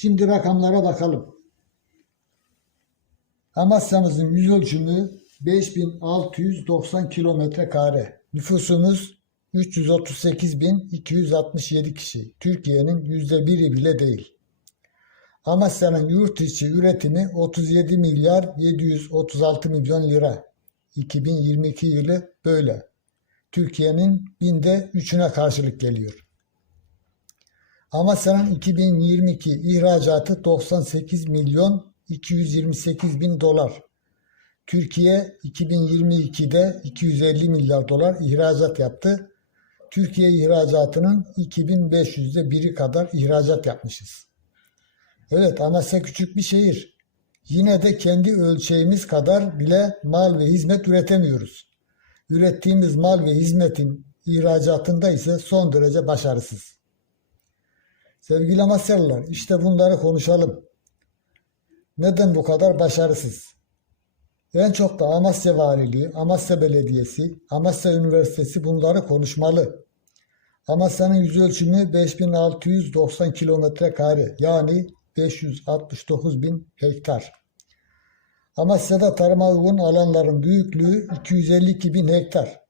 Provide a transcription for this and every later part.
Şimdi rakamlara bakalım. Amasya'mızın yüz ölçümü 5690 kilometre kare. Nüfusumuz 338.267 kişi. Türkiye'nin yüzde biri bile değil. Amasya'nın yurt içi üretimi 37 milyar 736 milyon lira. 2022 yılı böyle. Türkiye'nin binde üçüne karşılık geliyor. Amasya'nın 2022 ihracatı 98 milyon 228 bin dolar. Türkiye 2022'de 250 milyar dolar ihracat yaptı. Türkiye ihracatının 2500'de biri kadar ihracat yapmışız. Evet Amasya küçük bir şehir. Yine de kendi ölçeğimiz kadar bile mal ve hizmet üretemiyoruz. Ürettiğimiz mal ve hizmetin ihracatında ise son derece başarısız. Sevgili Amasyalılar, işte bunları konuşalım. Neden bu kadar başarısız? En çok da Amasya Valiliği, Amasya Belediyesi, Amasya Üniversitesi bunları konuşmalı. Amasya'nın yüz ölçümü 5690 kilometre kare yani 569 bin hektar. Amasya'da tarıma uygun alanların büyüklüğü 252 bin hektar.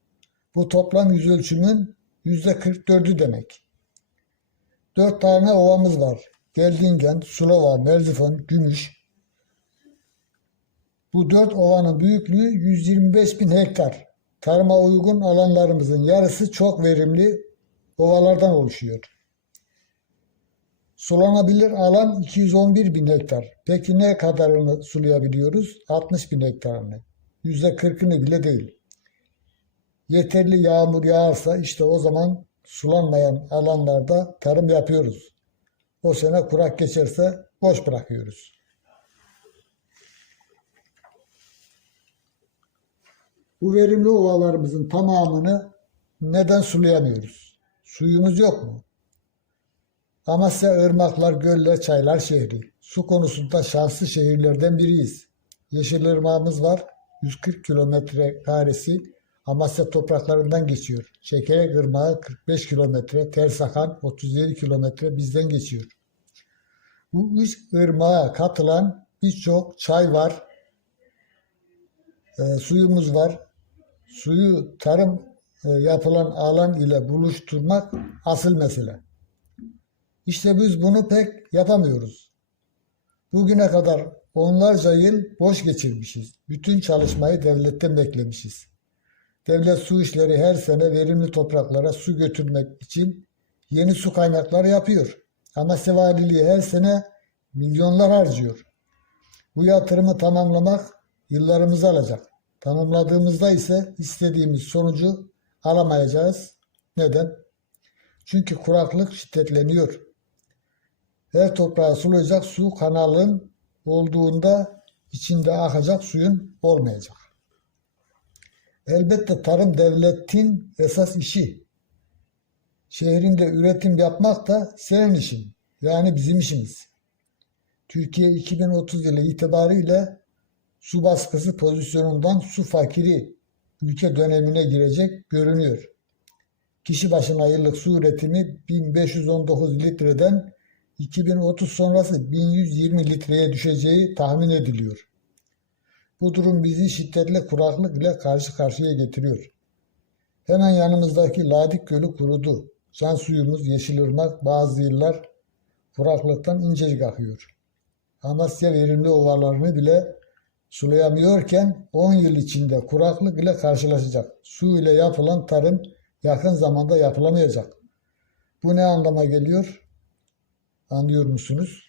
Bu toplam yüz ölçümün %44'ü demek. Dört tane ovamız var. Geldingen, Sulova, Merzifon, Gümüş. Bu dört ovanın büyüklüğü 125 bin hektar. Tarıma uygun alanlarımızın yarısı çok verimli ovalardan oluşuyor. Sulanabilir alan 211 bin hektar. Peki ne kadarını sulayabiliyoruz? 60 bin hektarını. %40'ını bile değil. Yeterli yağmur yağarsa işte o zaman sulanmayan alanlarda tarım yapıyoruz. O sene kurak geçerse boş bırakıyoruz. Bu verimli ovalarımızın tamamını neden sulayamıyoruz? Suyumuz yok mu? Amasya ırmaklar, göller, çaylar şehri. Su konusunda şanslı şehirlerden biriyiz. Yeşilırmağımız var. 140 kilometre karesi Amasya topraklarından geçiyor. Çekerek Irmağı 45 kilometre, Tersakan 37 kilometre bizden geçiyor. Bu üç ırmağa katılan birçok çay var, e, suyumuz var. Suyu tarım e, yapılan alan ile buluşturmak asıl mesele. İşte biz bunu pek yapamıyoruz. Bugüne kadar onlarca yıl boş geçirmişiz. Bütün çalışmayı devletten beklemişiz. Devlet su işleri her sene verimli topraklara su götürmek için yeni su kaynakları yapıyor. Ama Sevaliliği her sene milyonlar harcıyor. Bu yatırımı tamamlamak yıllarımızı alacak. Tamamladığımızda ise istediğimiz sonucu alamayacağız. Neden? Çünkü kuraklık şiddetleniyor. Her toprağa sulayacak su kanalın olduğunda içinde akacak suyun olmayacak. Elbette tarım devletin esas işi. Şehrinde üretim yapmak da senin işin. Yani bizim işimiz. Türkiye 2030 yılı itibariyle su baskısı pozisyonundan su fakiri ülke dönemine girecek görünüyor. Kişi başına yıllık su üretimi 1519 litreden 2030 sonrası 1120 litreye düşeceği tahmin ediliyor. Bu durum bizi şiddetli kuraklık ile karşı karşıya getiriyor. Hemen yanımızdaki Ladik Gölü kurudu. Can suyumuz Yeşilırmak bazı yıllar kuraklıktan incecik akıyor. Amasya verimli ovalarını bile sulayamıyorken 10 yıl içinde kuraklık ile karşılaşacak. Su ile yapılan tarım yakın zamanda yapılamayacak. Bu ne anlama geliyor? Anlıyor musunuz?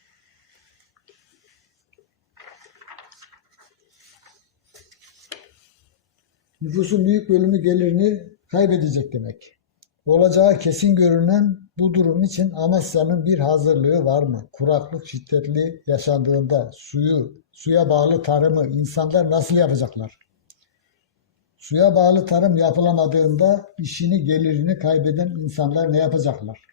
Nüfusun büyük bölümü gelirini kaybedecek demek. Olacağı kesin görünen bu durum için Amasya'nın bir hazırlığı var mı? Kuraklık şiddetli yaşandığında suyu, suya bağlı tarımı insanlar nasıl yapacaklar? Suya bağlı tarım yapılamadığında işini, gelirini kaybeden insanlar ne yapacaklar?